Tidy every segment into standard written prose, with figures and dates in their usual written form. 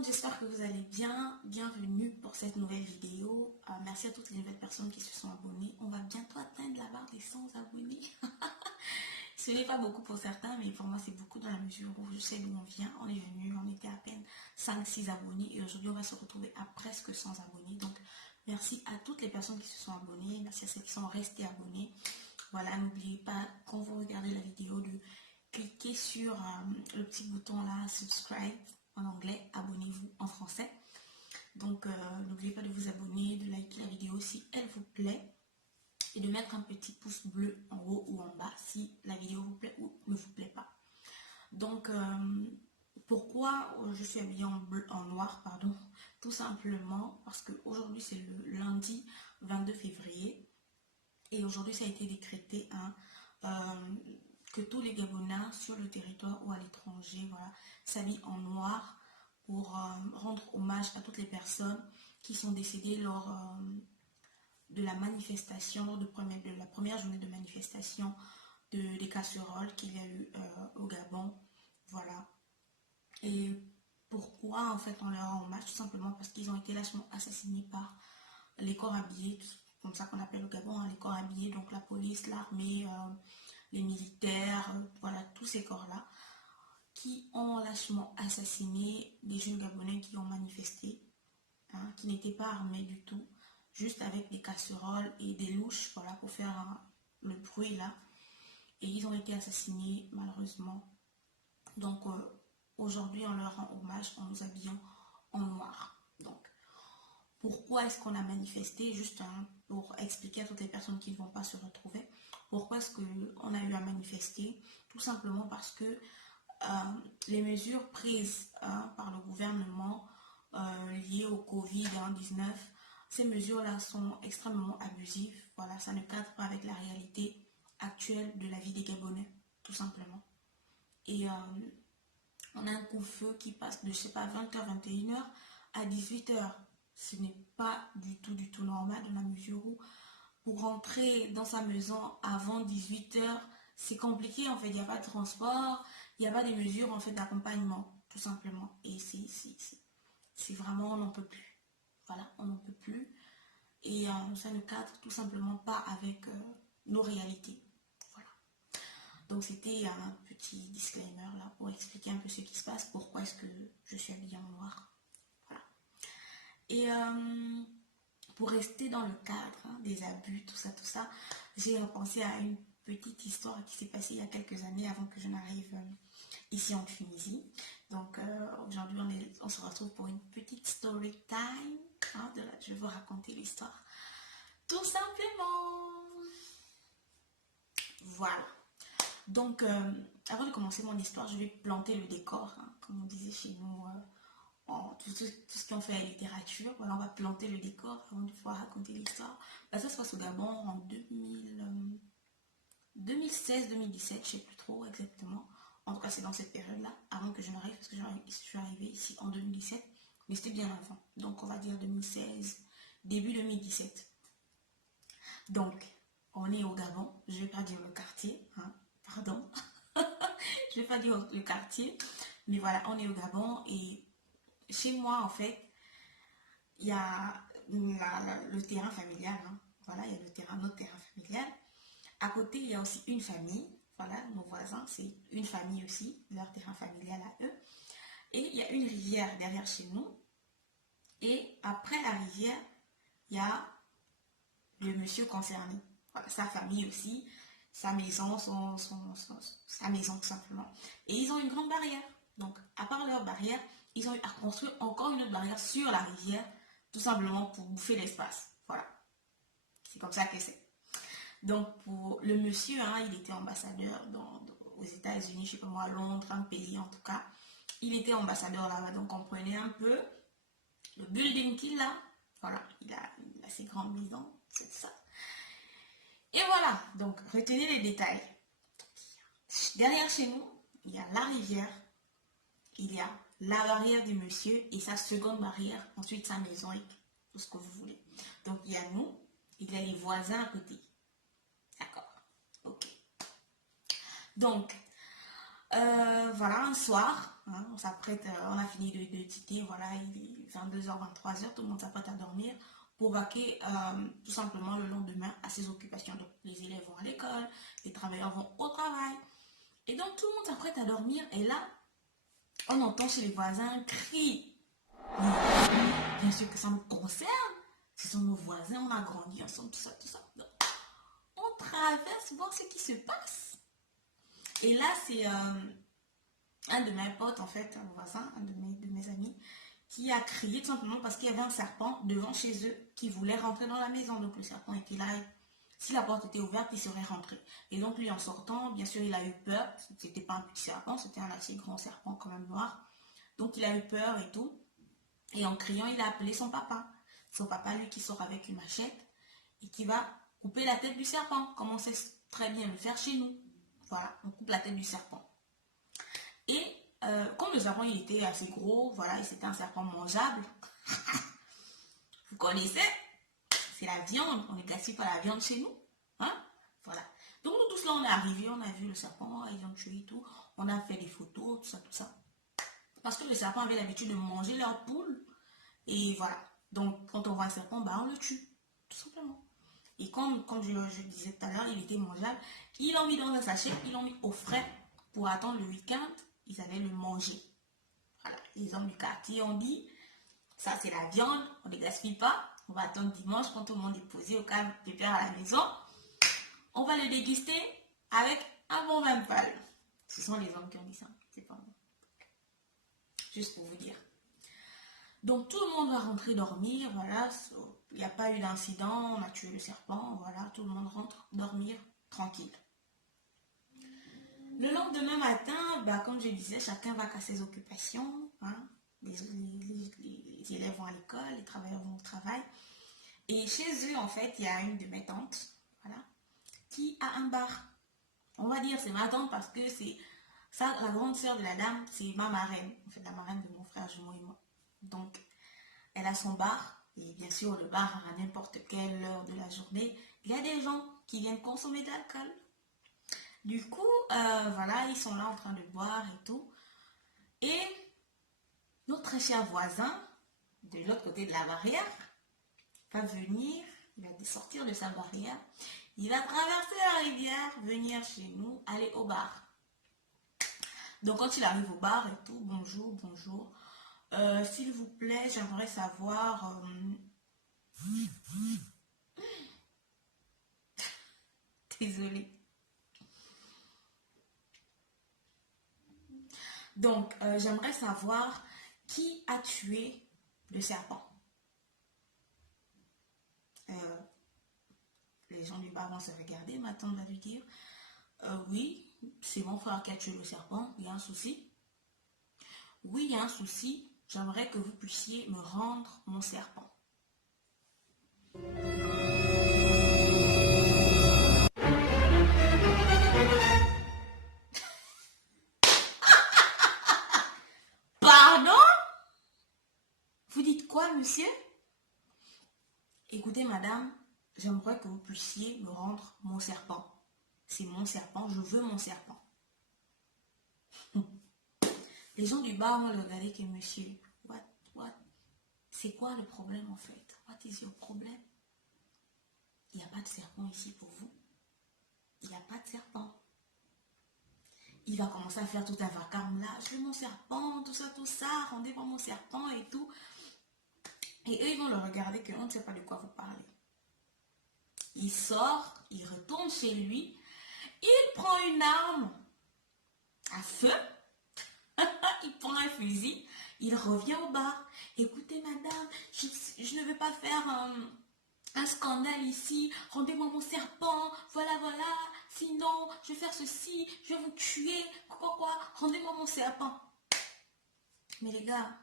monde, j'espère que vous allez bien. Bienvenue pour cette nouvelle vidéo. Merci à toutes les nouvelles personnes qui se sont abonnées. On va bientôt atteindre la barre des 100 abonnés. Ce n'est pas beaucoup pour certains, mais pour moi c'est beaucoup dans la mesure où je sais d'où on vient. On est venu, on était à peine 5-6 abonnés et aujourd'hui on va se retrouver à presque 100 abonnés. Donc merci à toutes les personnes qui se sont abonnées, merci à celles qui sont restées abonnées. Voilà, n'oubliez pas quand vous regardez la vidéo de cliquer sur le petit bouton là, subscribe en anglais, abonnez-vous en français. Donc n'oubliez pas de vous abonner, de liker la vidéo si elle vous plaît et de mettre un petit pouce bleu en haut ou en bas si la vidéo vous plaît ou ne vous plaît pas. Donc pourquoi je suis habillée en noir, pardon, tout simplement parce que aujourd'hui c'est le lundi 22 février et aujourd'hui ça a été décrété que tous les Gabonais sur le territoire ou à l'étranger, voilà, s'habillent en noir pour rendre hommage à toutes les personnes qui sont décédées lors de la manifestation, de la première journée de manifestation des casseroles qu'il y a eu au Gabon. Voilà. Et pourquoi en fait on leur rend hommage? Tout simplement parce qu'ils ont été lâchement assassinés par les corps habillés, comme ça qu'on appelle au Gabon, hein, les corps habillés, donc la police, l'armée, les militaires, voilà, tous ces corps-là, qui ont lâchement assassiné des jeunes Gabonais qui ont manifesté, hein, qui n'étaient pas armés du tout, juste avec des casseroles et des louches, voilà, pour faire le bruit là. Et ils ont été assassinés malheureusement. Donc aujourd'hui on leur rend hommage en nous habillant en noir. Donc pourquoi est-ce qu'on a manifesté? Juste pour expliquer à toutes les personnes qui ne vont pas se retrouver. Pourquoi est-ce qu'on a eu à manifester? Tout simplement parce que les mesures prises par le gouvernement liées au Covid-19, ces mesures-là sont extrêmement abusives. Voilà, ça ne cadre pas avec la réalité actuelle de la vie des Gabonais, tout simplement. Et on a un couvre-feu qui passe de, je sais pas, 20h, 21h à 18h. Ce n'est pas du tout normal dans la mesure où pour rentrer dans sa maison avant 18h, c'est compliqué en fait. Il n'y a pas de transport, il n'y a pas de mesures en fait d'accompagnement, tout simplement. Et c'est vraiment, on n'en peut plus. Voilà, on n'en peut plus. Et ça ne cadre tout simplement pas avec nos réalités. Voilà. Donc c'était un petit disclaimer là pour expliquer un peu ce qui se passe, pourquoi est-ce que je suis habillée en noir. Voilà. Et pour rester dans le cadre des abus, tout ça, j'ai repensé à une petite histoire qui s'est passée il y a quelques années avant que je n'arrive ici en Tunisie. Donc aujourd'hui on se retrouve pour une petite story time. Hein, je vais vous raconter l'histoire. Tout simplement. Voilà. Donc avant de commencer mon histoire, je vais planter le décor, hein, comme on disait chez nous. Tout ce qu'on fait à la littérature, voilà, on va planter le décor avant de pouvoir raconter l'histoire. Ça se passe au Gabon en 2016-2017, je ne sais plus trop exactement. En tout cas, c'est dans cette période-là, avant que je n'arrive, parce que je suis arrivée ici en 2017, mais c'était bien avant. Donc, on va dire 2016, début 2017. Donc, on est au Gabon, je ne vais pas dire le quartier, hein, pardon. Je ne vais pas dire le quartier, mais voilà, on est au Gabon et chez moi, en fait, il y a le terrain familial. Hein. Voilà, il y a notre terrain familial. À côté, il y a aussi une famille. Voilà, nos voisins, c'est une famille aussi, leur terrain familial à eux. Et il y a une rivière derrière chez nous. Et après la rivière, il y a le monsieur concerné. Voilà, sa famille aussi, sa maison, sa maison tout simplement. Et ils ont une grande barrière. Donc, à part leur barrière, ils ont eu à construire encore une autre barrière sur la rivière, tout simplement pour bouffer l'espace. Voilà. C'est comme ça que c'est. Donc, pour le monsieur, hein, il était ambassadeur aux États-Unis, je sais pas moi, à Londres, un pays en tout cas. Il était ambassadeur là-bas, donc on prenait un peu le building qu'il a. Voilà, il a ses grandes maisons, c'est ça. Et voilà, donc retenez les détails. Derrière chez nous, il y a la rivière. Il y a la barrière du monsieur et sa seconde barrière, ensuite sa maison et tout ce que vous voulez. Donc il y a nous, il y a les voisins à côté. D'accord. Ok. Donc, Voilà, un soir, hein, on s'apprête, on a fini de dîner, voilà, il est 22h, 23h, tout le monde s'apprête à dormir pour vaquer tout simplement le lendemain à ses occupations. Donc, les élèves vont à l'école, les travailleurs vont au travail. Et donc, tout le monde s'apprête à dormir. Et là, on entend chez les voisins crier. Bien sûr que ça nous concerne. Ce sont nos voisins, on a grandi ensemble, tout ça, tout ça. Donc, on traverse voir ce qui se passe. Et là, c'est un de mes potes, en fait, un voisin, un de mes amis, qui a crié tout simplement parce qu'il y avait un serpent devant chez eux qui voulait rentrer dans la maison. Donc le serpent était là. Si la porte était ouverte, il serait rentré. Et donc lui, en sortant, bien sûr, il a eu peur. C'était pas un petit serpent, c'était un assez grand serpent quand même noir. Donc il a eu peur et tout. Et en criant, il a appelé son papa. Son papa, lui, qui sort avec une machette et qui va couper la tête du serpent, comme on sait très bien le faire chez nous. Voilà, on coupe la tête du serpent. Et comme le serpent, il était assez gros, voilà, et c'était un serpent mangeable. Vous connaissez? C'est la viande, on ne gaspille pas la viande chez nous. Hein? Voilà. Donc nous tous là, on est arrivés, on a vu le serpent, ils ont tué et tout. On a fait des photos, tout ça, tout ça. Parce que le serpent avait l'habitude de manger leurs poules. Et voilà. Donc quand on voit un serpent, bah, on le tue. Tout simplement. Et comme je disais tout à l'heure, il était mangeable. Ils l'ont mis dans un sachet, ils l'ont mis au frais pour attendre le week-end. Ils allaient le manger. Voilà. Les hommes du quartier ont dit, ça c'est la viande, on ne gaspille pas. On va attendre dimanche quand tout le monde est posé au calme, pépère à la maison. On va le déguster avec un bon vin de pâle. Ce sont les hommes qui ont dit ça, c'est pas moi. Juste pour vous dire. Donc tout le monde va rentrer dormir, voilà. Il n'y a pas eu d'incident, on a tué le serpent, voilà. Tout le monde rentre dormir tranquille. Le lendemain matin, bah, comme je disais, chacun va à ses occupations. Hein. Les élèves vont à l'école, les travailleurs vont au travail. Et chez eux, en fait, il y a une de mes tantes, voilà, qui a un bar. On va dire c'est ma tante parce que c'est ça, la grande sœur de la dame, c'est ma marraine, en fait, la marraine de mon frère jumeau et moi. Donc, elle a son bar, et bien sûr, le bar, à n'importe quelle heure de la journée, il y a des gens qui viennent consommer de l'alcool. Du coup, voilà, ils sont là en train de boire et tout. Et notre très cher voisin, de l'autre côté de la barrière, va venir, il va sortir de sa barrière, il va traverser la rivière, venir chez nous, aller au bar. Donc quand il arrive au bar et tout, bonjour, bonjour. S'il vous plaît, j'aimerais savoir... Désolée. Donc, j'aimerais savoir qui a tué le serpent. Les gens du bar vont se regarder, ma tante va lui dire, oui, c'est mon frère qui a tué le serpent, il y a un souci. Oui, il y a un souci, j'aimerais que vous puissiez me rendre mon serpent. Pardon? Vous dites quoi, monsieur? Écoutez, madame, j'aimerais que vous puissiez me rendre mon serpent. C'est mon serpent, je veux mon serpent. Les gens du bar vont le regarder que monsieur, what? C'est quoi le problème en fait? What is your problème? Il n'y a pas de serpent ici pour vous. Il n'y a pas de serpent. Il va commencer à faire tout un vacarme là. Je veux mon serpent, tout ça, rendez-moi mon serpent et tout. Et eux, ils vont le regarder qu'on ne sait pas de quoi vous parlez. Il sort, il retourne chez lui, il prend une arme à feu, il prend un fusil, il revient au bar. Écoutez, madame, je ne veux pas faire un scandale ici, rendez-moi mon serpent, voilà, sinon je vais faire ceci, je vais vous tuer, quoi, rendez-moi mon serpent. Mais les gars,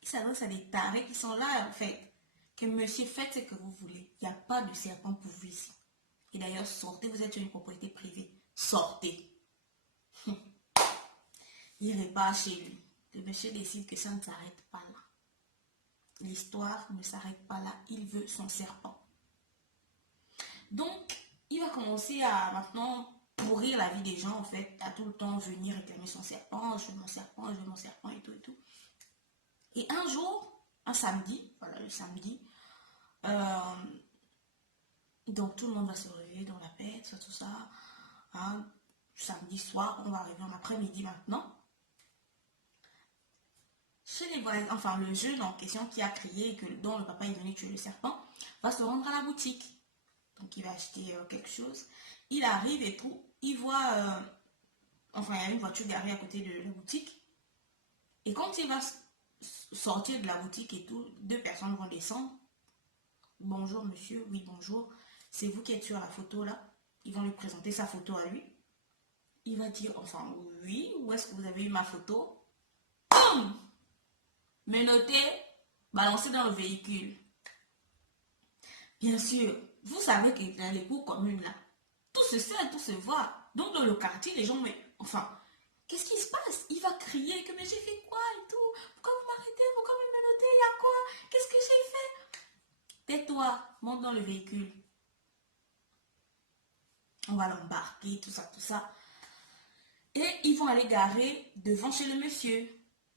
il s'adresse à des tarés qui sont là en fait. Que monsieur, faites ce que vous voulez. Il n'y a pas de serpent pour vous ici. Et d'ailleurs, sortez, vous êtes sur une propriété privée. Sortez. Il repart chez lui. Le monsieur décide que ça ne s'arrête pas là. L'histoire ne s'arrête pas là. Il veut son serpent. Donc, il va commencer à maintenant pourrir la vie des gens, en fait, à tout le temps venir réclamer son serpent, je veux mon serpent, je veux mon serpent et tout et tout. Et un jour, un samedi, voilà le samedi, euh, donc tout le monde va se réveiller dans la paix, tout ça. Hein. Samedi soir, on va arriver en après-midi maintenant. Chez les voisins, enfin le jeune en question qui a crié que dont le papa est venu tuer le serpent, va se rendre à la boutique. Donc il va acheter quelque chose. Il arrive et tout, il voit, enfin il y a une voiture garée à côté de la boutique. Et quand il va sortir de la boutique et tout, deux personnes vont descendre. Bonjour monsieur, oui bonjour, c'est vous qui êtes sur la photo là. Ils vont lui présenter sa photo à lui. Il va dire, enfin oui, où est-ce que vous avez eu ma photo? Boum! Menotté, balancé dans le véhicule. Bien sûr, vous savez que dans les cours communes là, tout se sait, tout se voit. Donc dans le quartier, les gens, mais enfin, qu'est-ce qui se passe? Il va crier que mais j'ai fait quoi et tout? Pourquoi vous m'arrêtez? Pourquoi vous me menotez? Il y a quoi? Qu'est-ce que j'ai fait? Tais-toi, monte dans le véhicule. On va l'embarquer, tout ça, tout ça. Et ils vont aller garer devant chez le monsieur.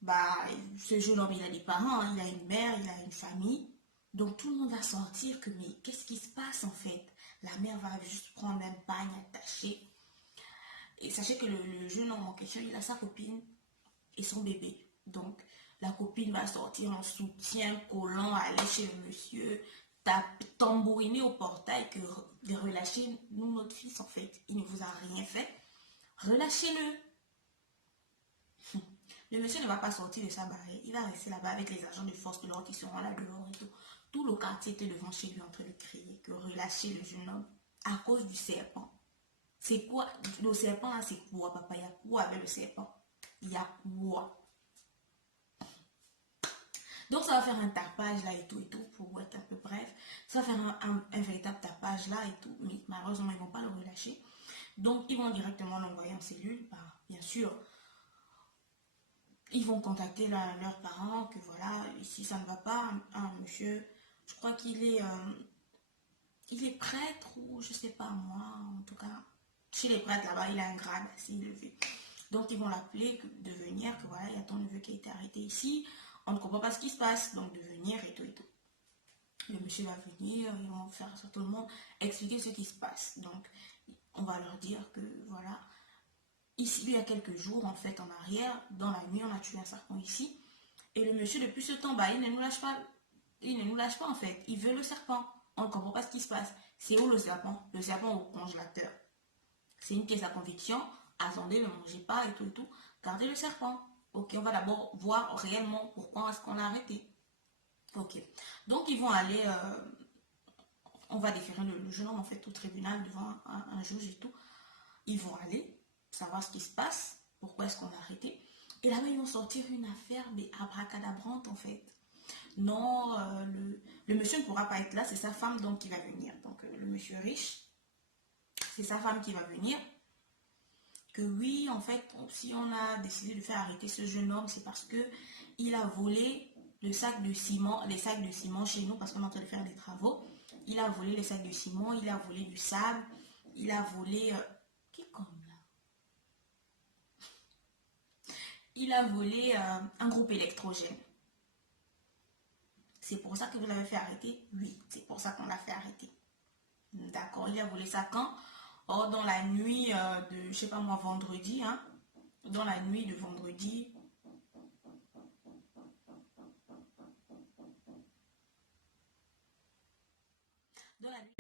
Bah, ce jeune homme, il a des parents, hein, il a une mère, il a une famille. Donc tout le monde va sortir que, mais qu'est-ce qui se passe en fait? La mère va juste prendre un pagne attaché. Et sachez que le jeune homme en question, il a sa copine et son bébé. Donc la copine va sortir en soutien, collant, aller chez le monsieur, tambouriner au portail que relâchez-nous notre fils en fait. Il ne vous a rien fait. Relâchez-le. Le monsieur ne va pas sortir de sa barrière. Il va rester là-bas avec les agents de force de l'ordre qui seront là dehors et tout. Tout le quartier était devant chez lui en train de crier que relâchez le jeune homme à cause du serpent. C'est quoi? Le serpent là, c'est quoi, papa? Il y a quoi avec le serpent? Il y a quoi? Donc ça va faire un tapage là et tout, pour être un peu bref. Ça va faire un véritable tapage là et tout. Mais malheureusement, ils ne vont pas le relâcher. Donc ils vont directement l'envoyer en cellule. Bah, bien sûr, ils vont contacter leurs parents que voilà, ici ça ne va pas. Un monsieur, je crois il est prêtre ou je sais pas moi, en tout cas, chez les prêtres là-bas, il a un grade assez élevé. Donc ils vont l'appeler de venir, que voilà, il y a ton neveu qui a été arrêté ici, on ne comprend pas ce qui se passe, donc de venir et tout et tout. Le monsieur va venir, ils vont faire à tout le monde expliquer ce qui se passe. Donc on va leur dire que voilà, ici il y a quelques jours en fait en arrière, dans la nuit on a tué un serpent ici. Et le monsieur depuis ce temps, bah, il ne nous lâche pas. Il ne nous lâche pas en fait. Il veut le serpent. On ne comprend pas ce qui se passe. C'est où le serpent? Le serpent au congélateur. C'est une pièce à conviction. Attendez, ne mangez pas et tout et tout. Gardez le serpent. Ok, on va d'abord voir réellement pourquoi est-ce qu'on a arrêté. Ok. Donc ils vont aller, on va déférer le jeune homme en fait au tribunal devant un juge et tout. Ils vont aller savoir ce qui se passe, pourquoi est-ce qu'on a arrêté. Et là-bas, ils vont sortir une affaire, mais abracadabrante en fait. Non, le monsieur ne pourra pas être là, c'est sa femme donc qui va venir. Donc le monsieur riche, c'est sa femme qui va venir. Que oui, en fait, si on a décidé de faire arrêter ce jeune homme, c'est parce que il a volé le sac de ciment, les sacs de ciment chez nous parce qu'on est en train de faire des travaux. Il a volé les sacs de ciment, il a volé du sable, il a volé... qui comme là? Il a volé un groupe électrogène. C'est pour ça que vous l'avez fait arrêter? Oui, c'est pour ça qu'on l'a fait arrêter. D'accord, il a volé ça quand? Or, dans la nuit de, je sais pas moi, vendredi, hein? Dans la nuit de vendredi. Dans la nuit